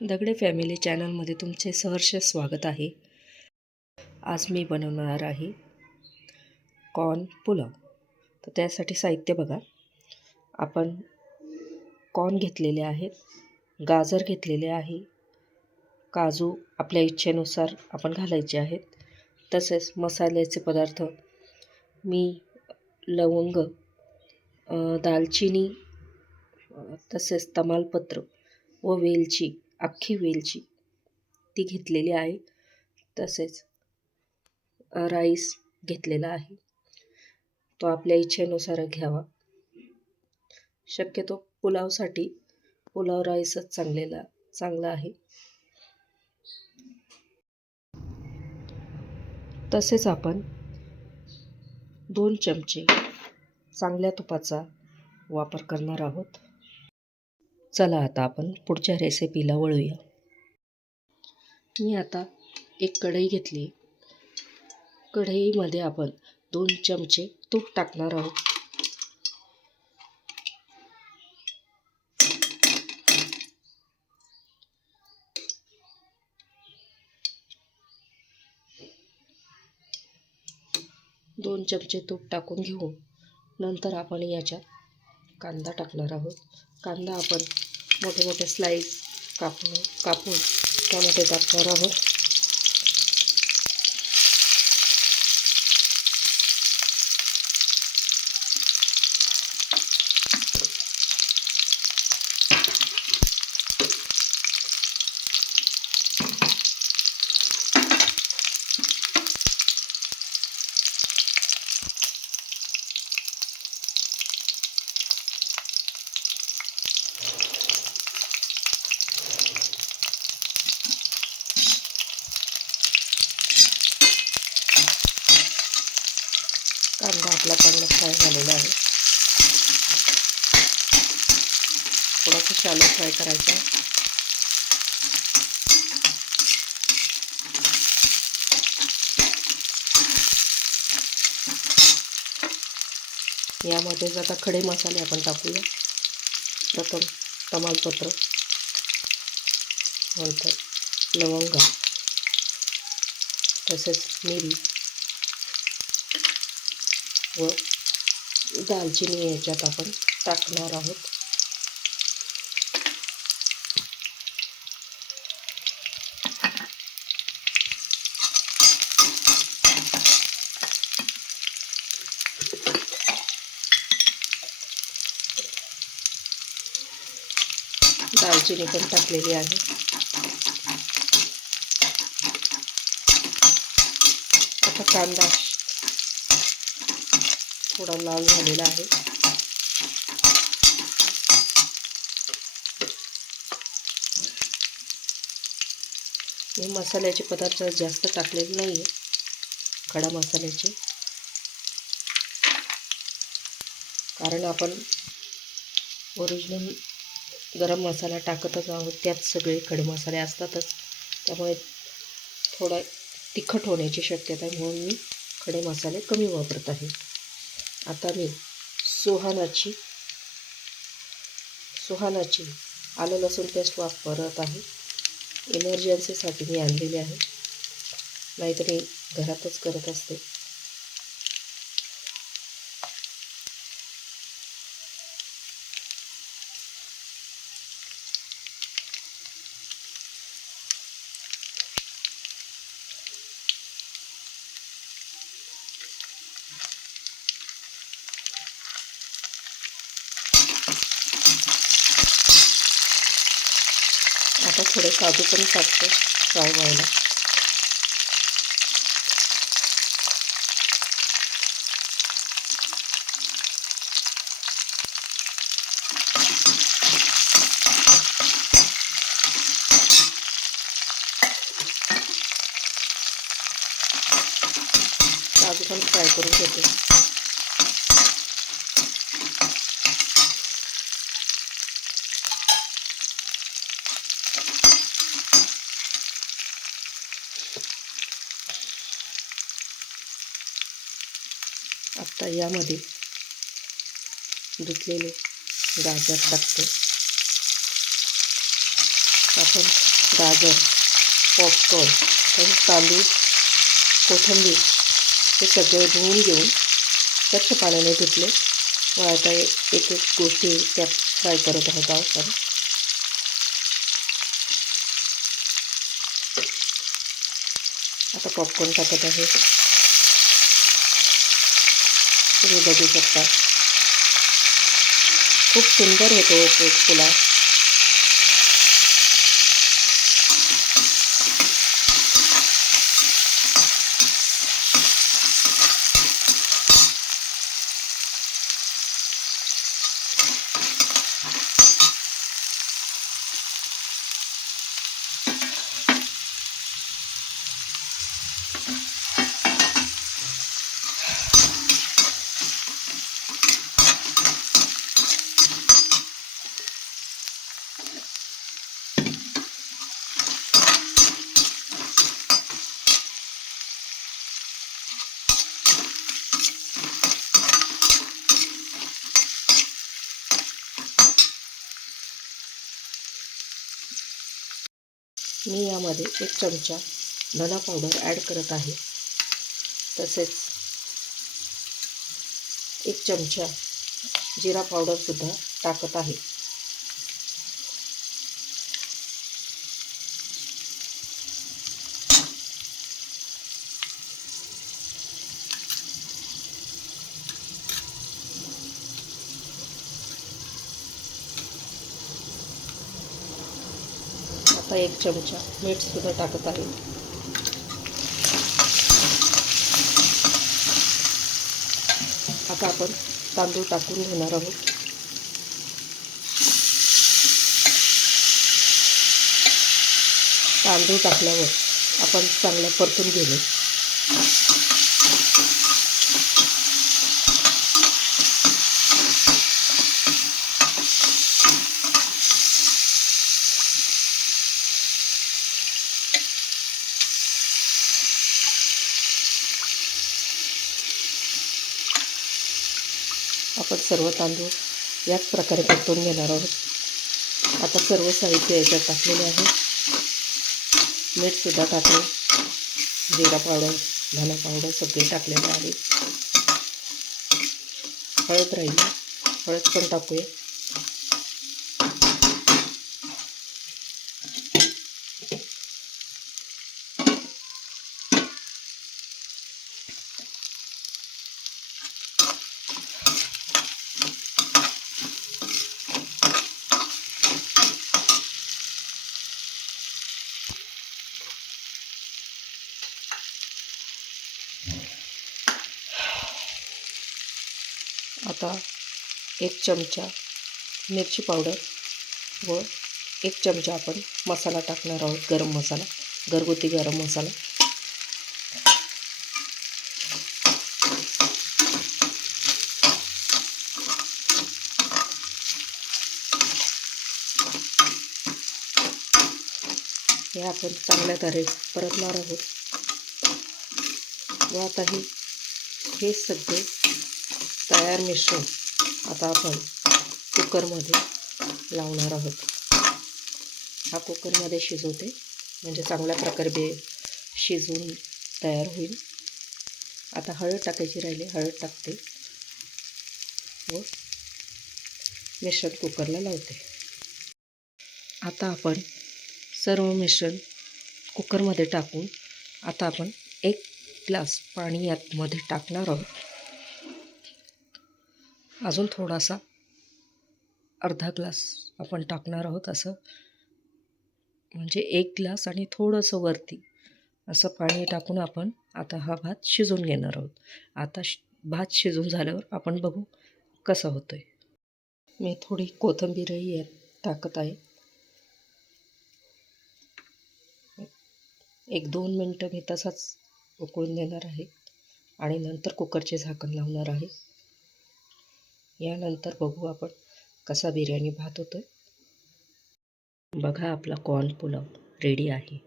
दगडे family चॅनलमध्ये तुमचे सहर्ष स्वागत आहे। आज मी बनवणार आहे कॉर्न पुलाव। तर त्यासाठी साहित्य बघा, आपण कॉर्न घेतलेले आहेत, गाजर घेतलेले आहे, काजू आपल्या इच्छेनुसार आपण घालायचे आहेत, तसेच मसाल्याचे पदार्थ मी लवंग, दालचिनी, तसेच तमालपत्र व वेलची, अख्खी वेलची ती घेतलेली आहे। तसेच राईस घेतलेला आहे, तो आपल्या इच्छेनुसार घ्यावा। शक्यतो पुलावसाठी पुलाव राईसच चांगला आहे। तसेच आपण 2 चमचे चांगल्या तुपाचा वापर करणार आहोत। चला आता आपण पुढच्या रेसिपीला वळूया। मी आता एक कढई घेतली, कढईमध्ये आपण 2 चमचे तूप टाकणार आहोत। दोन चमचे तूप टाकून घेऊ, नंतर आपण याच्यात कांदा टाकणार आहोत। कांदा आपण मोठे मोठे स्लाइस कापून त्यामध्ये टाकणार आहोत। कांदा आपला चांगला फ्राय झालेला आहे, थोडासा शॅलो फ्राय करायचा आहे। यामध्ये आता खडे मसाले आपण टाकूया। प्रथम तमालपत्र, नंतर लवंग, तसेच मिरी व दालचिनी याच्यात आपण टाकणार आहोत। दालचिनी पण टाकलेली आहे। आता कांदा थोडा लाल झालेला आहे। मी मसाल्याचे पदार्थ जास्त टाकलेले नाही आहे, खडा मसाल्याचे, कारण आपण ओरिजिनल गरम मसाला टाकतच आहोत, त्यात सगळे खडे मसाले असतातच, त्यामुळे थोडा तिखट होण्याची शक्यता आहे, म्हणून मी खडे मसाले कमी वापरत आहे। आता मी सुहानाची आलं लसूण पेस्ट वापरत आहे। इमर्जन्सीसाठी मी आणलेली आहे, नाहीतर मी घरातच करत असते। आता थोडे काजू पण टाकते फ्राय व्हायला। काजू पण फ्राय करून घेते। आता यामध्ये धुतलेले गाजर टाकते। आपण गाजर, पॉपकॉर्न, तसेच तांदूळ, कोथिंबीर हे सगळे धुवून घेऊन स्वच्छ पाण्याने धुतले व आता एक एक गोष्टी त्यात फ्राय करत आहोत आपण. आता पॉपकॉर्न टाकत आहे. तुम्ही बघू शकता खूप सुंदर होतो पुलाव. मी यामध्ये 1 चमचा धना पावडर ॲड करत आहे. तसेच 1 चमचा जिरा पावडरसुद्धा टाकत आहे. आता 1 चमचा मीठसुद्धा टाकत आहे. आता आपण तांदूळ टाकून घेणार आहोत. तांदूळ टाकल्यावर आपण चांगलं परतून घेऊ. आपण सर्व तांदूळ याच प्रकारे परतून घेणार आहोत. आता सर्व साहित्य याच्यात टाकलेले आहे. मीठसुद्धा टाकले, जिरा पावडर, धना पावडर सगळे टाकलेले आहे. हळद राहिली, हळद पण टाकूया. आता 1 चमचा मिरची पावडर व 1 चमचा आपण मसाला टाकणार आहोत. गरम मसाला, घरगुती गरम मसाला. हे आपण चांगल्या तऱ्हे परतणार आहोत. व आता हे सगळे तयार मिश्रण आता आपण कुकरमध्ये लावणार आहोत. हा कुकरमध्ये शिजवते म्हणजे चांगल्या प्रकारे शिजवून तयार होईल. आता हळद टाकायची राहिली, हळद टाकते व मिश्रण कुकरला लावते. आता आपण सर्व मिश्रण कुकरमध्ये टाकून आता आपण 1 ग्लास पाणी यामध्ये टाकणार आहोत. अजून थोडासा अर्धा ग्लास आपण टाकणार आहोत. असं म्हणजे 1 ग्लास आणि थोडंसं वरती असं पाणी टाकून आपण आता हा भात शिजवून घेणार आहोत. आता भात शिजून झाल्यावर आपण बघू कसं होतंय. मी थोडी कोथिंबीरही यात टाकत आहे. 1-2 मिनटं मी तसाच उकळून देणार आहे आणि नंतर कुकरचे झाकण लावणार आहे. यानंतर बघू आपण कसा बिर्याणी भात होतोय. बघा आपला कॉर्न पुलाव रेडी आहे.